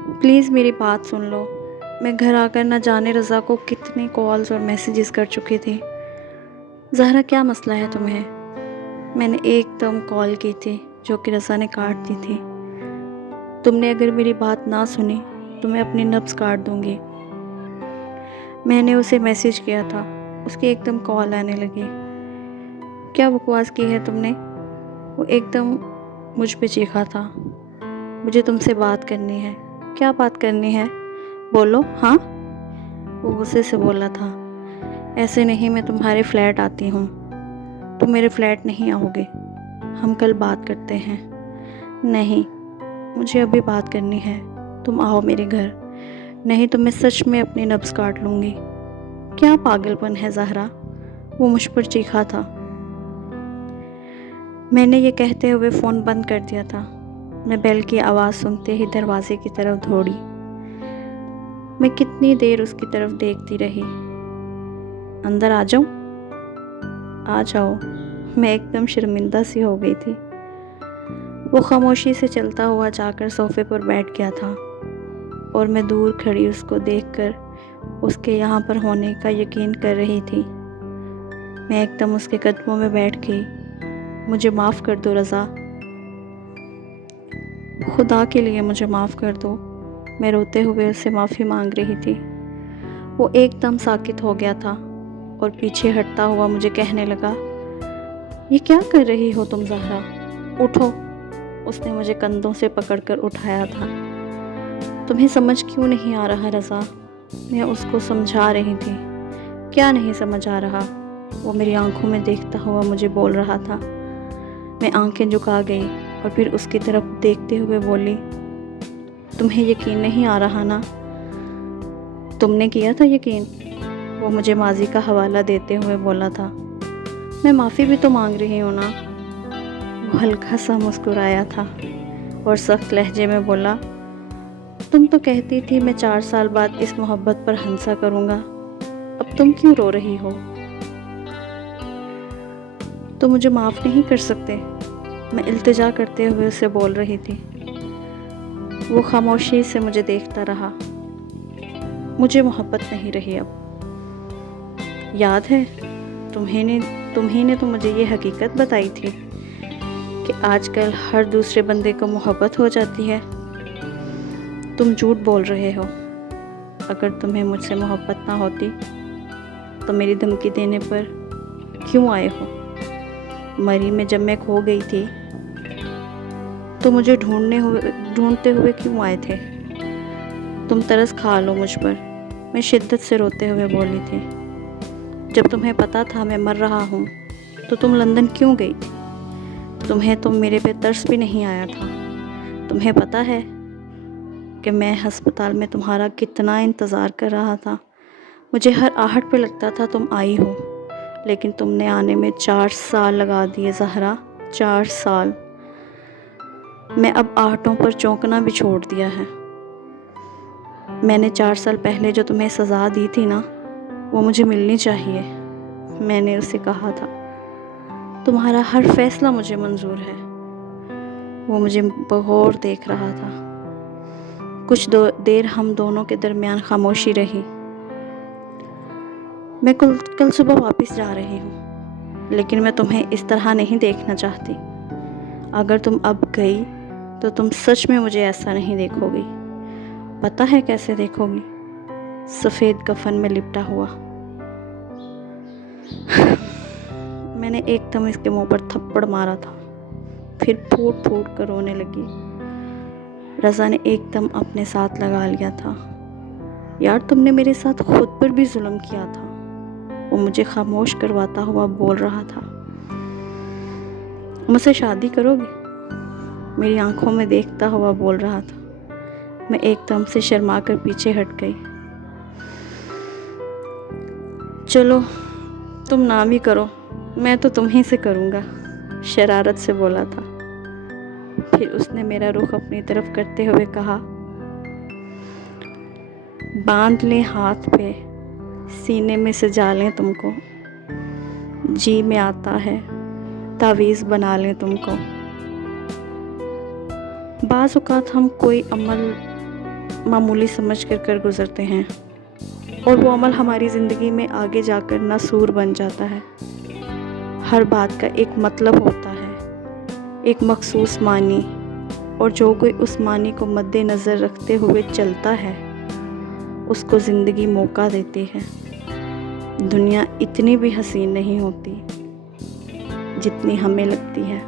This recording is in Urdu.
پلیز میری بات سن لو۔ میں گھر آ کر نہ جانے رضا کو کتنے کالز اور میسیجز کر چکی تھی۔ زہرا کیا مسئلہ ہے تمہیں؟ میں نے ایک دم کال کی تھی جو کہ رضا نے کاٹ دی تھی۔ تم نے اگر میری بات نہ سنی تو میں اپنی نبض کاٹ دوں گی۔ میں نے اسے میسیج کیا تھا، اس کی ایک دم کال آنے لگی۔ کیا بکواس کی ہے تم نے؟ وہ ایک دم مجھ پہ چیخا تھا۔ مجھے تم سے بات کرنی ہے۔ کیا بات کرنی ہے؟ بولو ہاں؟ وہ غصے سے بولا تھا۔ ایسے نہیں، میں تمہارے فلیٹ آتی ہوں۔ تم میرے فلیٹ نہیں آؤ گے، ہم کل بات کرتے ہیں۔ نہیں، مجھے ابھی بات کرنی ہے، تم آؤ میرے گھر، نہیں تو میں سچ میں اپنی نبض کاٹ لوں گی۔ کیا پاگل پن ہے زہرا؟ وہ مجھ پر چیخا تھا۔ میں نے یہ کہتے ہوئے فون بند کر دیا تھا۔ میں بیل کی آواز سنتے ہی دروازے کی طرف دوڑی۔ میں کتنی دیر اس کی طرف دیکھتی رہی۔ اندر آ جاؤں؟ آ جاؤ۔ میں ایک دم شرمندہ سی ہو گئی تھی۔ وہ خاموشی سے چلتا ہوا جا کر صوفے پر بیٹھ گیا تھا اور میں دور کھڑی اس کو دیکھ کر اس کے یہاں پر ہونے کا یقین کر رہی تھی۔ میں ایک دم اس کے قدموں میں بیٹھ گئی۔ مجھے معاف کر دو رضا، خدا کے لیے مجھے معاف کر دو۔ میں روتے ہوئے اس سے معافی مانگ رہی تھی۔ وہ ایک دم ساکت ہو گیا تھا اور پیچھے ہٹتا ہوا مجھے کہنے لگا، یہ کیا کر رہی ہو تم زہرا؟ اٹھو۔ اس نے مجھے کندھوں سے پکڑ کر اٹھایا تھا۔ تمہیں سمجھ کیوں نہیں آ رہا رضا؟ میں اس کو سمجھا رہی تھی۔ کیا نہیں سمجھ آ رہا؟ وہ میری آنکھوں میں دیکھتا ہوا مجھے بول رہا تھا۔ میں آنکھیں جھکا گئی اور پھر اس کی طرف دیکھتے ہوئے بولی، تمہیں یقین نہیں آ رہا نا؟ تم نے کیا تھا یقین؟ وہ مجھے ماضی کا حوالہ دیتے ہوئے بولا تھا۔ میں معافی بھی تو مانگ رہی ہوں نا۔ وہ ہلکا سا مسکرایا تھا اور سخت لہجے میں بولا، تم تو کہتی تھی میں 4 سال بعد اس محبت پر ہنسا کروں گا، اب تم کیوں رو رہی ہو؟ تو مجھے معاف نہیں کر سکتے؟ میں التجا کرتے ہوئے اسے بول رہی تھی۔ وہ خاموشی سے مجھے دیکھتا رہا۔ مجھے محبت نہیں رہی اب۔ یاد ہے تمہیں نے تو مجھے یہ حقیقت بتائی تھی کہ آج کل ہر دوسرے بندے کو محبت ہو جاتی ہے۔ تم جھوٹ بول رہے ہو۔ اگر تمہیں مجھ سے محبت نہ ہوتی تو میری دھمکی دینے پر کیوں آئے ہو؟ مری میں جب میں کھو گئی تھی تو مجھے ڈھونڈتے ہوئے کیوں آئے تھے؟ تم ترس کھا لو مجھ پر، میں شدت سے روتے ہوئے بولی تھی۔ جب تمہیں پتا تھا میں مر رہا ہوں تو تم لندن کیوں گئی تھی؟ تمہیں تو میرے پہ ترس بھی نہیں آیا تھا۔ تمہیں پتا ہے کہ میں ہسپتال میں تمہارا کتنا انتظار کر رہا تھا۔ مجھے ہر آہٹ پہ لگتا تھا تم آئی ہو، لیکن تم نے آنے میں 4 سال لگا دیے زہرا، 4 سال۔ میں اب آہٹوں پر چونکنا بھی چھوڑ دیا ہے۔ میں نے 4 سال پہلے جو تمہیں سزا دی تھی نا، وہ مجھے ملنی چاہیے۔ میں نے اسے کہا تھا، تمہارا ہر فیصلہ مجھے منظور ہے۔ وہ مجھے بغور دیکھ رہا تھا۔ کچھ دیر ہم دونوں کے درمیان خاموشی رہی۔ میں کل صبح واپس جا رہی ہوں، لیکن میں تمہیں اس طرح نہیں دیکھنا چاہتی۔ اگر تم اب گئی تو تم سچ میں مجھے ایسا نہیں دیکھو گی۔ پتہ ہے کیسے دیکھو گی؟ سفید کفن میں لپٹا ہوا۔ میں نے ایک دم اس کے منہ پر تھپڑ مارا تھا، پھر پھوٹ پھوٹ کر رونے لگی۔ رضا نے ایک دم اپنے ساتھ لگا لیا تھا۔ یار تم نے میرے ساتھ خود پر بھی ظلم کیا تھا، وہ مجھے خاموش کرواتا ہوا بول رہا تھا۔ مجھ سے شادی کرو گی؟ میری آنکھوں میں دیکھتا ہوا بول رہا تھا۔ میں ایک دم سے شرما کر پیچھے ہٹ گئی۔ چلو تم نام ہی کرو، میں تو تمہیں سے کروں گا، شرارت سے بولا تھا۔ پھر اس نے میرا رخ اپنی طرف کرتے ہوئے کہا، باندھ لیں ہاتھ پہ، سینے میں سجا لیں تم کو، جی میں آتا ہے تعویذ بنا لیں تم کو۔ بعض اوقات ہم کوئی عمل معمولی سمجھ کر گزرتے ہیں، اور وہ عمل ہماری زندگی میں آگے جا کر ناسور بن جاتا ہے۔ ہر بات کا ایک مطلب ہوتا ہے، ایک مخصوص معنی، اور جو کوئی اس معنی کو مد نظر رکھتے ہوئے چلتا ہے اس کو زندگی موقع دیتی ہے۔ دنیا اتنی بھی حسین نہیں ہوتی جتنی ہمیں لگتی ہے۔